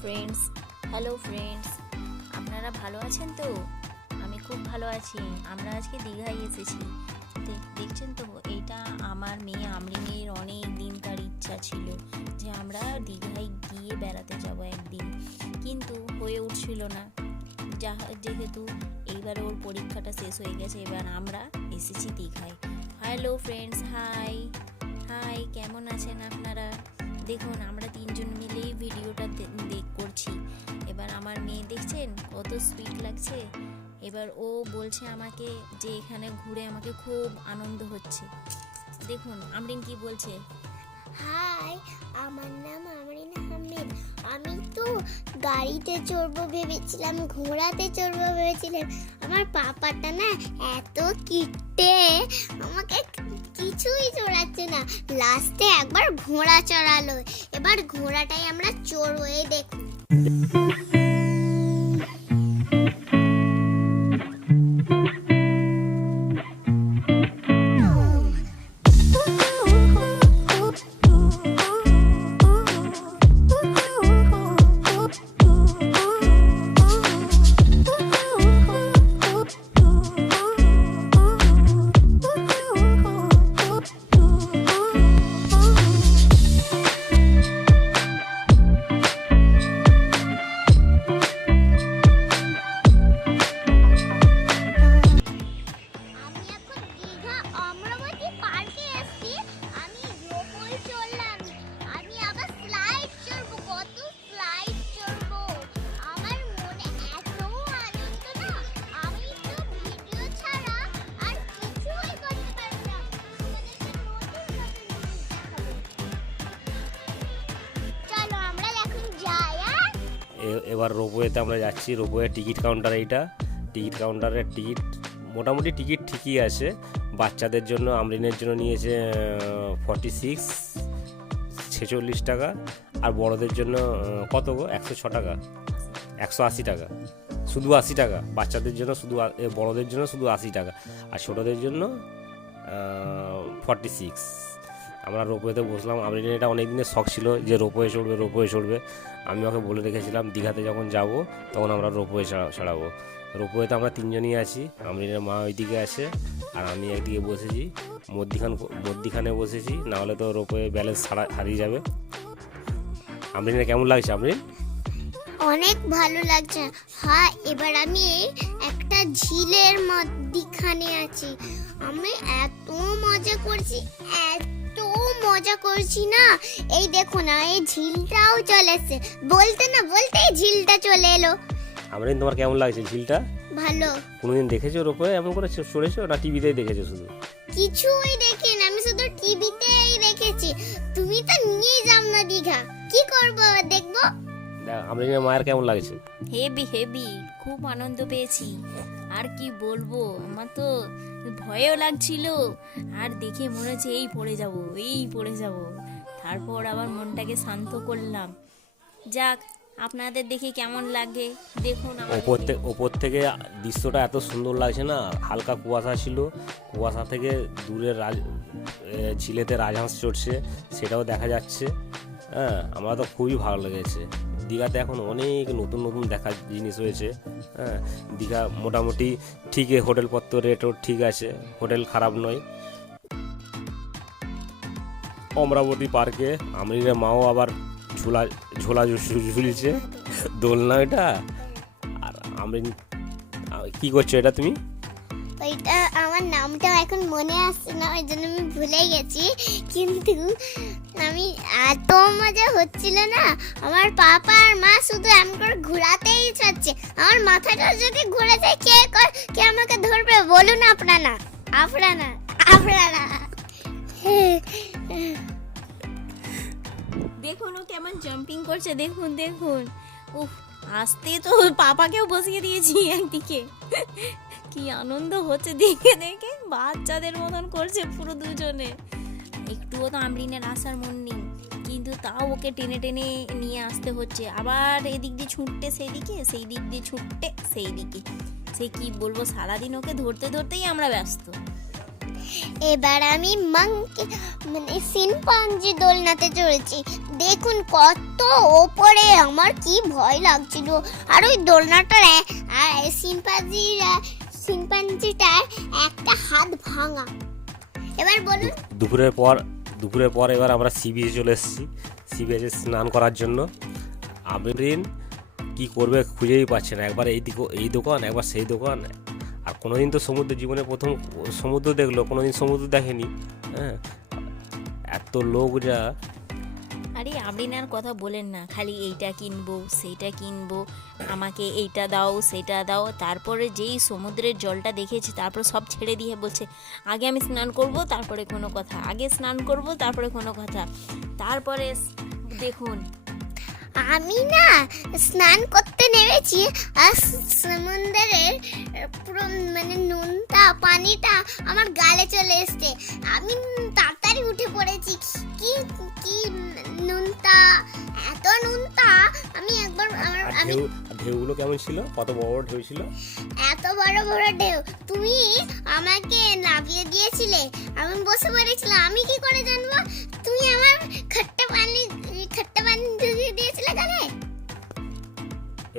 Friends, hello friends, আপনারা ভালো আছেন তো? আমি খুব ভালো আছি। আমরা আজকে দীঘায় এসেছি। দেখছেন তো, এইটা আমার মেয়ে আমরিনের অনেক দিন তার ইচ্ছা ছিল যে আমরা দীঘায় গিয়ে বেড়াতে যাব একদিন, কিন্তু হয়ে উঠছিল না। যেহেতু এইবার ওর পরীক্ষাটা শেষ হয়ে গেছে, এবার আমরা এসেছি দীঘায়। হ্যালো ফ্রেন্ডস, হাই হাই, কেমন আছেন আপনারা? দেখুন, আমরা তিনজন মিলেই ভিডিওটা করছি। এবার আমার মেয়ে দেখছেন কত সুইট লাগছে। এবার ও বলছে আমাকে যে এখানে ঘুরে আমাকে খুব আনন্দ হচ্ছে। দেখুন আমরিন কি বলছে। হাই, আমার নাম আমরিন আহমেদ। আমি তো গাড়িতে চড়বো ভেবেছিলাম, ঘোড়াতে চড়বো ভেবেছিলাম। আমার পাপাটা না এত কিটে, আমাকে কিছুই চড়াচ্ছে না। লাস্টে একবার ঘোড়া চড়ালো, এবার ঘোড়াটাই আমরা চড়বো। এই দেখুন। এবার রোপওয়েতে আমরা যাচ্ছি। রোপওয়ে টিকিট কাউন্টার, এইটা টিকিট কাউন্টারের টিকিট মোটামুটি টিকিট ঠিকই আছে। বাচ্চাদের জন্য আমরিনের জন্য নিয়েছে 46 টাকা, আর বড়দের জন্য কত গো? 106 টাকা, 180 টাকা, শুধু 80 টাকা বাচ্চাদের জন্য, শুধু বড়দের জন্য শুধু 80 টাকা, আর ছোটোদের জন্য 46। আমরা রোপওয়েতে বসলাম। আমরিনের এটা অনেক দিনের শখ ছিল যে রোপওয়ে চড়বে। আমি ওকে বলে রেখেছিলাম দীঘাতে যখন যাব তখন আমরা রোপওয়ে ছাড়াবো। রোপওয়েতে আমরা তিনজনই আছি। আমরিনের মা ওইদিকে আছে আর আমি একদিকে বসেছি, মধ্যিখানে বসেছি, নাহলে তো রোপওয়ে ব্যালেন্স হারিয়ে যাবে। আমরিনের কেমন লাগছে? আমরিন অনেক ভালো লাগছে। হ্যাঁ, এবার আমি একটা ঝিলের মধ্যিখানে আছি। আমি এত মজা করছি না। এই দেখো না, এই ঝিলটাও চলে এসেছে। বলতে না বলতেই ঝিলটা চলে এলো। আমরিন তোমার কেমন লাগছে ঝিলটা? ভালো। কোনোদিন দেখেছো রোপওয়ে এমন করে চড়েছো, না টিভিতেই দেখেছো শুধু? কিছুই দেখিনি, আমি শুধু টিভিতেই দেখেছি। তুমি তো নিয়ে যাও না দীঘা, কি করবো আবার দেখবো। আমরিনের মায়ের কেমন লাগছে? হেভি, খুব আনন্দ পেয়েছি। আর কি বলবো, আমার তো ভয়ও লাগছিল, আর দেখে মনে হচ্ছে এই পড়ে যাব। তারপর আবার মনটাকে শান্ত করলাম। যাক, আপনাদের দেখে কেমন লাগে দেখুন। ওপর থেকে দৃশ্যটা এত সুন্দর লাগছে না। হালকা কুয়াশা ছিল, কুয়াশা থেকে দূরের ঝিলেতে রাজহাঁস চড়ছে, সেটাও দেখা যাচ্ছে। হ্যাঁ, আমার তো খুবই ভালো লেগেছে। দীঘাতে এখন অনেক নতুন দেখার জিনিস হয়েছে। হ্যাঁ, দীঘা মোটামুটি ঠিকই, হোটেলপত্র রেটও ঠিক আছে, হোটেল খারাপ নয়। অমরাবতী পার্কে আমরিনের মাও আবার ঝোলা ঝুলছে, দোলনা এটা। আর আমরিন কি করছো এটা তুমি? ওইটা আমার নামটাও এখন মনে আসছে না, ওই জন্য আমি ভুলে গেছি। কিন্তু আমি এত মজা হচ্ছিল না, আমার পাপা আর মা শুধু এমন করে ঘোরাতেই চাচ্ছে। আমার মাথাটা যদি ঘুরে যায়, কে আমাকে ধরবে বলুন আপনারা। দেখুন ও কেমন জাম্পিং করছে, দেখুন। উফ, আসতে তো পাপাকেও বসিয়ে দিয়েছি একদিকে। কি আনন্দ হচ্ছে দেখে, বাচ্চাদের মতন করছে পুরো দুজনে। একটুও তো আমরিনের আসার মন নেই, কিন্তু তাও ওকে টেনে নিয়ে আসতে হচ্ছে। আবার এদিক দিয়ে ছুটতে সেদিকে, সেই দিক দিয়ে ছুটতে সেই দিকে। সে কি বলবো, সারাদিন ওকে ধরতেই আমরা ব্যস্ত। এবার আমি শিম্পাঞ্জি দোলনাতে চড়েছি। দেখুন কত ওপরে, আমার কি ভয় লাগছিল। আর ওই দোলনাটার শিম্পাঞ্জিটার একটা হাত ভাঙা। এবার বলুন। দুপুরের পর এবার আমরা সি বিচে চলে এসেছি। সি বিচে স্নান করার জন্য। আবরিন কি করবে খুঁজেই পাচ্ছে না, একবার এই দোকান একবার সেই দোকান। আর কোনোদিন তো জীবনে প্রথম সমুদ্র দেখলো, কোনোদিন সমুদ্র দেখেনি। হ্যাঁ, এত লোক যা। আরে আবরিনার কথা বলেন না, খালি এইটা কিনবো সেইটা কিনবো, আমাকে এইটা দাও সেইটা দাও। তারপরে যেই সমুদ্রের জলটা দেখেছি তারপর সব ছেড়ে দিয়ে বলছে আগে আমি স্নান করব তারপরে কোনো কথা, আগে স্নান করব তারপরে কোনো কথা। তারপরে দেখুন আমি না স্নান করতে নেমেছি, আর সমুদ্রের পুরো নুনটা পানিটা আমার গালে চলে এসছে। আমি তাড়াতাড়ি উঠে পড়েছি। কি কি নুনটা, এত নুনটা। আমি একবার আমি ঢেউগুলো কেমন ছিল, কত বড় বড় ঢেউ ছিল, এত বড় বড় ঢেউ। তুমি আমাকে নামিয়ে দিয়েছিলে, আমি বসে পড়েছিলাম। আমি কি করে জানবো তুমি আমার খট্টা পানি ঢুকিয়ে দিয়েছিলে গালে।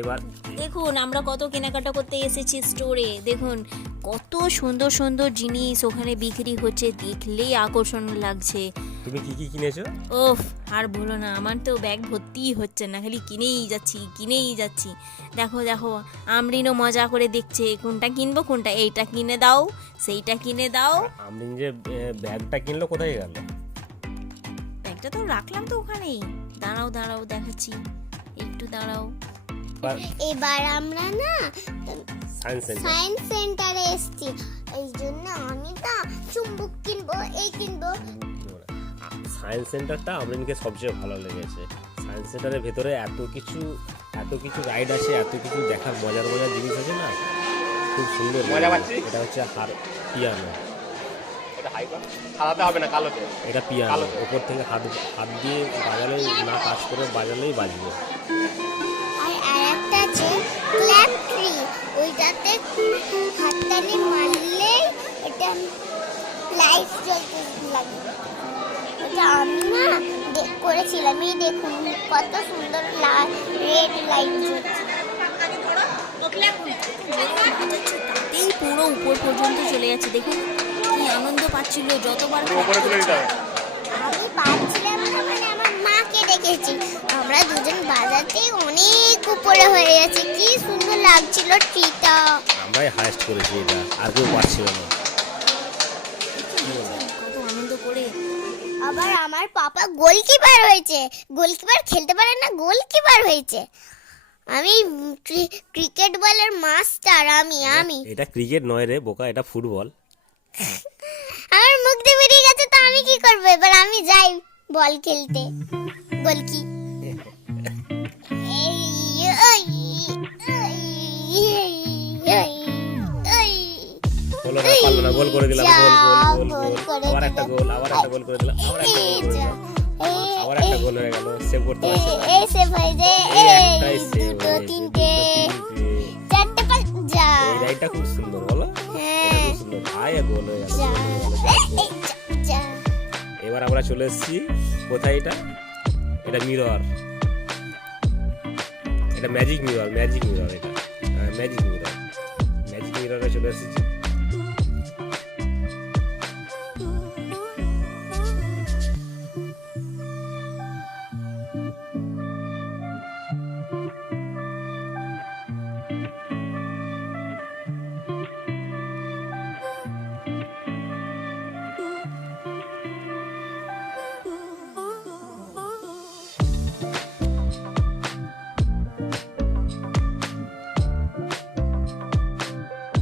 এবার দেখুন আমরা কত কেনাকাটা করতে এসেছি স্টোরে। দেখুন কত সুন্দর সুন্দর জিনিস ওখানে বিক্রি হচ্ছে, দেখলেই আকর্ষণ লাগছে। তুমি কি কি কিনেছো? ওফ আর বলো না, আমার তো ব্যাগ ভর্তিই হচ্ছে না, খালি কিনেই যাচ্ছি। দেখো দেখো আমরিনও মজা করে দেখছে কোনটা কিনবো, কোনটা এইটা কিনে দাও সেইটা কিনে দাও। আমরিন যে ব্যাগটা কিনলো কোথায় গেল? ব্যাগটা তো রাখলাম তো ওখানেই। দাঁড়াও দেখাচ্ছি, একটু দাঁড়াও। এবার আমরা না সায়েন্স সেন্টারে এসেছি, এই জন্য আমি না চুম্বক কিনবো, এই কিনবো। সায়েন্স সেন্টারটা আমরিনকে সবচেয়ে ভালো লেগেছে। সায়েন্স সেন্টারের ভেতরে এত কিছু রাইড আছে, এত কিছু দেখার মজার জিনিস আছে না, খুব সুন্দর মজা পাচ্ছি। এটা হচ্ছে পিয়ানো, এটা পিয়ানো। ওপর থেকে হাত দিয়ে বাজালেই না, কাজ করে বাজালেই বাজবে। আর আরেকটা আছে ক্ল্যাপ ট্রি, ওইটাতে হাততালি মারলেই এটা লাইট জ্বলতে লাগে। এটা আমি না করেছিলাম। এই দেখুন কত সুন্দর রেড লাইট জ্বলছে। তাতেই পুরো উপর পর্যন্ত চলে যাচ্ছে। দেখুন কি আনন্দ পাচ্ছিল যতবার। আমি পাচ্ছিলাম না, আমার মাকে ডেকেছি। আমরা দুজন বাজাতে অনেক উপরে হয়ে গেছে। কি সুন্দর লাগছিল ট্রিটা। আমরাই হাইস্ট করেছি, এটা আর কেউ পাচ্ছিল না। কত আনন্দ করে। আবার আমার পাপা গোলকিপার হয়েছে। গোলকিপার খেলতে পারে না, গোলকিপার হয়েছে। আমি ক্রিকেট বলের মাস্টার। আমি এটা ক্রিকেট নয় রে বোকা, এটা ফুটবল। আমার মুখ দিয়ে বেরিয়ে গেছে, তো আমি কি করব? এবার আমি যাই বল খেলতে। গোলকি গোল করে দিলাম, গোল আবার একটা গোল করে দিলাম, আবার একটা গোল হয়ে গেল। সেভ করতে পারছি না, এই সেভ হয়ে যায়। এই তো তিনটে চারটে পাঁচ যা। এই রাইডটা খুব সুন্দর, বলো? এটা খুব সুন্দর। গোল হয়ে গেল। এবার আমরা চলে এসেছি কোথায়? এটা মিরর, এটা ম্যাজিক মিরর। এটা ম্যাজিক মিররে চলে এসেছি।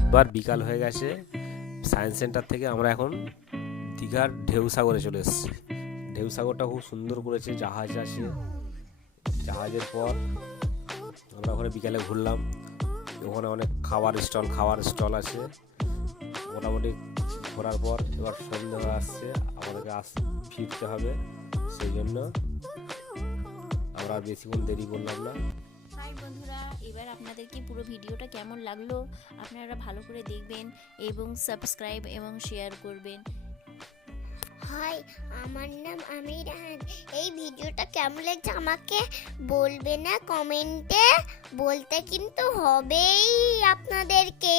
এবার বিকাল হয়ে গেছে। সায়েন্স সেন্টার থেকে আমরা এখন দীঘার ঢেউসাগরে চলে এসেছি। ঢেউসাগরটা খুব সুন্দর করেছে, জাহাজ আছে। জাহাজের পর আমরা ওখানে বিকালে ঘুরলাম। ওখানে অনেক খাওয়ার স্টল আছে। মোটামুটি ঘোরার পর এবার সন্ধ্যা হয়ে আসছে, আমাদেরকে ফিরতে হবে। সেই জন্য আমরা বেশিক্ষণ দেরি করলাম না, হাই বন্ধুরা, এবার আপনাদেরকে পুরো ভিডিওটা কেমন লাগলো আপনারা ভালো করে দেখবেন এবং সাবস্ক্রাইব এবং শেয়ার করবেন। হাই, আমার নাম আমির রাহান। এই ভিডিওটা কেমন লাগছে আমাকে বলবে না কমেন্টে, বলতে কিন্তু হবেই আপনাদেরকে।